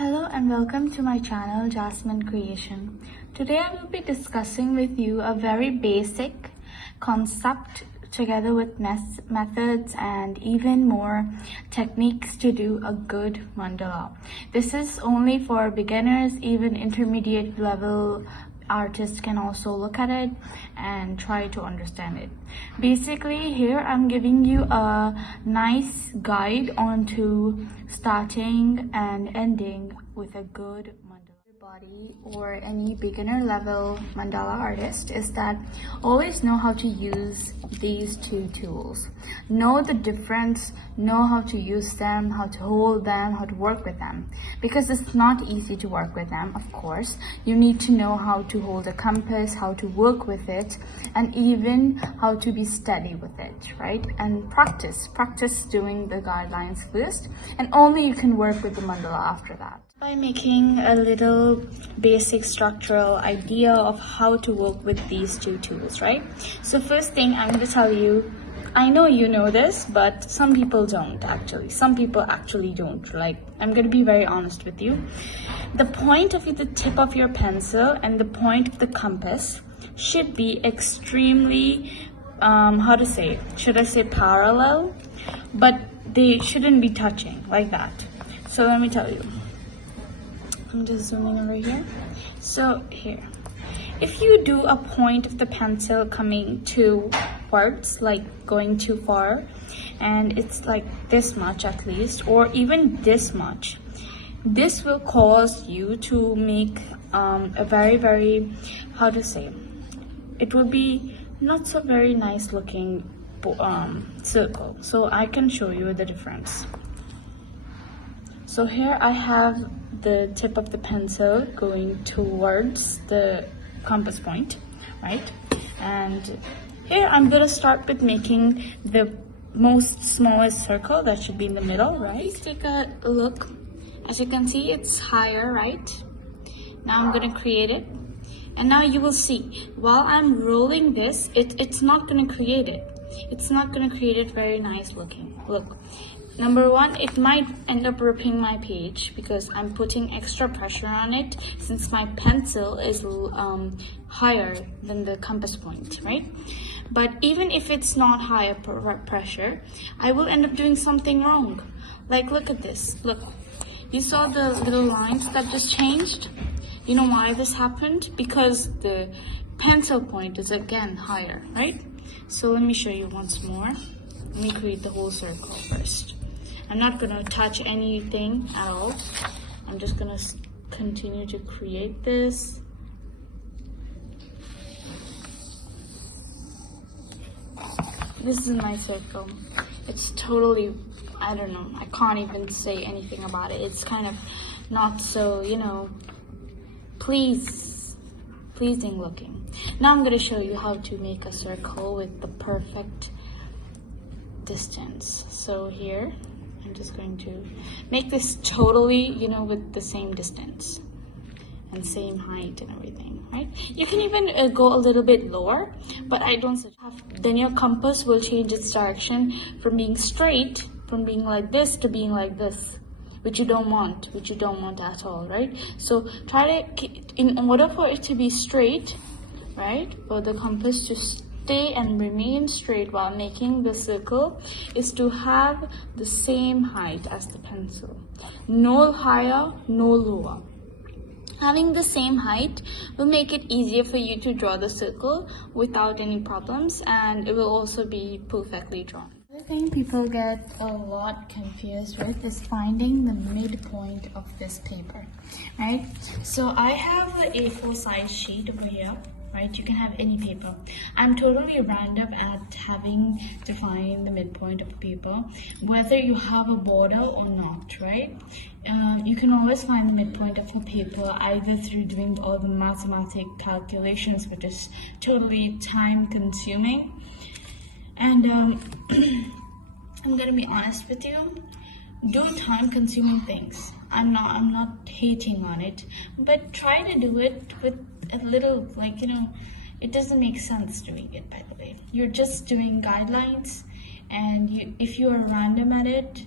Hello and welcome to my channel Jaismine.kreation. Today I will be discussing with you a very basic concept together with methods and even more techniques to do a good mandala. This is only for beginners, even intermediate level artists can also look at it and try to understand it. Basically, here I'm giving you a nice guide onto starting and ending with a good mandala. Everybody or any beginner level mandala artist is that always know how to use these two tools. Know the difference, know how to use them, how to hold them, how to work with them. Because it's not easy to work with them, of course. You need to know how to hold a compass, how to work with it, and even how to be steady with it, right? And practice doing the guidelines first, and only you can work with the mandala after that. By making a little basic structural idea of how to work with these two tools, right? So first thing I'm going to tell you, I know you know this, but some people don't actually. Some people actually don't. Like, I'm going to be very honest with you. The point of the tip of your pencil and the point of the compass should be extremely, should I say parallel? But they shouldn't be touching like that. So let me tell you. I'm just zooming over here. So here, if you do a point of the pencil coming towards, like going too far, and it's like this much at least, or even this much, this will cause you to make a very, it would be not so very nice looking circle. So I can show you the difference. So here I have the tip of the pencil going towards the compass point, right? And here I'm gonna start with making the most smallest circle that should be in the middle, right? Please take a look. As you can see, it's higher, right? Now I'm gonna create it. And now you will see, while I'm rolling this, it's not gonna create it. It's not gonna create it very nice looking. Look. Number one, it might end up ripping my page because I'm putting extra pressure on it since my pencil is higher than the compass point, right? But even if it's not higher pressure, I will end up doing something wrong. Like, look at this. Look, you saw the little lines that just changed? You know why this happened? Because the pencil point is again higher, right? So let me show you once more. Let me create the whole circle first. I'm not gonna touch anything at all. I'm just gonna continue to create this. This is my circle. It's totally, I don't know, I can't even say anything about it. It's kind of not so, pleasing looking. Now I'm gonna show you how to make a circle with the perfect distance. So here, I'm just going to make this totally, with the same distance and same height and everything, right? You can even go a little bit lower, but I don't suggest. Then your compass will change its direction from being straight, from being like this to being like this, which you don't want at all, right? So try to, in order for it to be straight, right, for the compass to stay and remain straight while making the circle, is to have the same height as the pencil. No higher, no lower. Having the same height will make it easier for you to draw the circle without any problems, and it will also be perfectly drawn. The other thing people get a lot confused with is finding the midpoint of this paper, right? So I have an A4 size sheet over here. Right, you can have any paper. I'm totally random at having to find the midpoint of the paper, whether you have a border or not, right? You can always find the midpoint of the paper either through doing all the mathematical calculations, which is totally time consuming. And I'm gonna be honest with you, do time consuming things. I'm not hating on it, but try to do it with a little, it doesn't make sense doing it, by the way. You're just doing guidelines, and if you are random at it,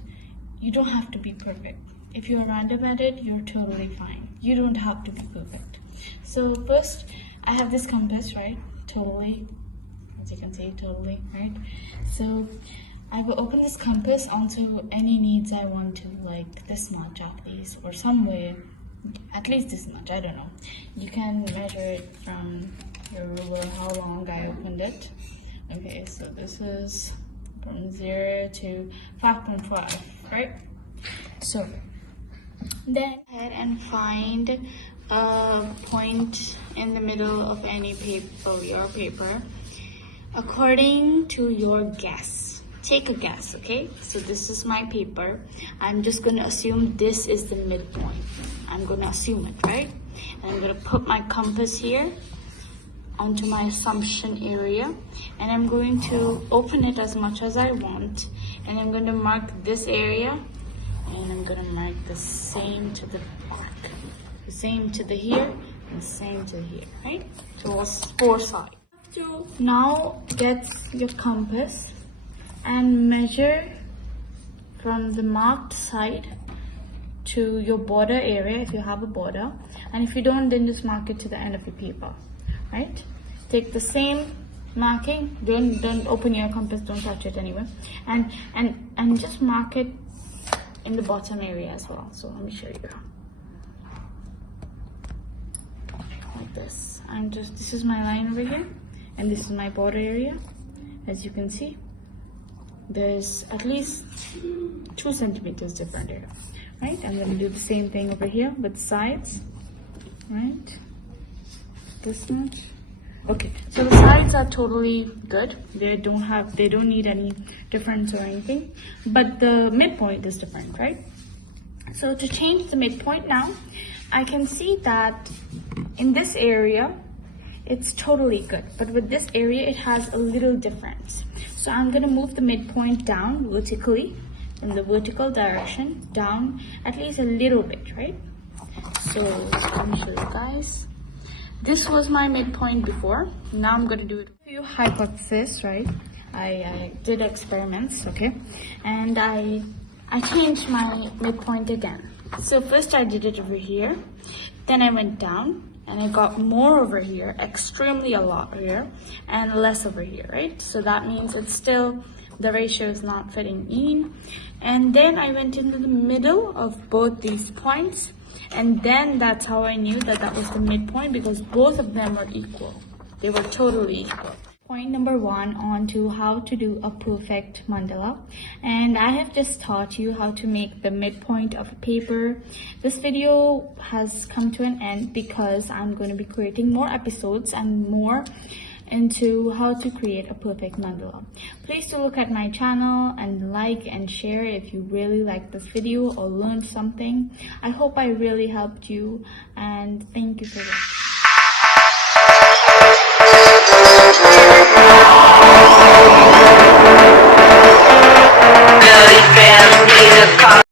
you don't have to be perfect. if you're random at it, you're totally fine. You don't have to be perfect. So first, I have this compass, right? Totally, as you can see, totally, right? So I will open this compass onto any needs I want to, like this much at least, or somewhere, at least this much, I don't know. You can measure it from your ruler, how long I opened it. Okay, so this is from 0 to 5.5, right? So then head and find a point in the middle of any paper, your paper, according to your guess. Take a guess, okay? So this is my paper. I'm just gonna assume this is the midpoint. I'm gonna assume it, right? And I'm gonna put my compass here onto my assumption area, and I'm going to open it as much as I want, and I'm going to mark this area, and I'm going to mark the same to the back, the same to the here, and the same to here, right? So it's 4 sides. So now get your compass and measure from the marked side to your border area if you have a border, and if you don't, then just mark it to the end of your paper. Right? Take the same marking. Don't open your compass. Don't touch it anyway. And just mark it in the bottom area as well. So let me show you. Like this. And just this is my line over here, and this is my border area. As you can see, there's at least 2 centimeters different here. Right? I'm gonna do the same thing over here with sides. Right? This much. Okay, so the sides are totally good. They don't need any difference or anything, but the midpoint is different, right? So to change the midpoint now, I can see that in this area it's totally good, but with this area it has a little difference. So I'm gonna move the midpoint down vertically, in the vertical direction, down at least a little bit, right? So let me show you guys. This was my midpoint before. Now I'm going to do it. A few hypotheses, right? I did experiments, okay? And I changed my midpoint again. So first I did it over here. Then I went down and I got more over here, extremely a lot here, and less over here, right? So that means it's still, the ratio is not fitting in. And then I went into the middle of both these points. And then that's how I knew that that was the midpoint, because both of them were equal. They were totally equal. Point number 1 on to how to do a perfect mandala. And I have just taught you how to make the midpoint of a paper. This video has come to an end because I'm going to be creating more episodes and more into how to create a perfect mandala. Please do look at my channel and like and share if you really like this video or learned something. I hope I really helped you, and thank you for watching.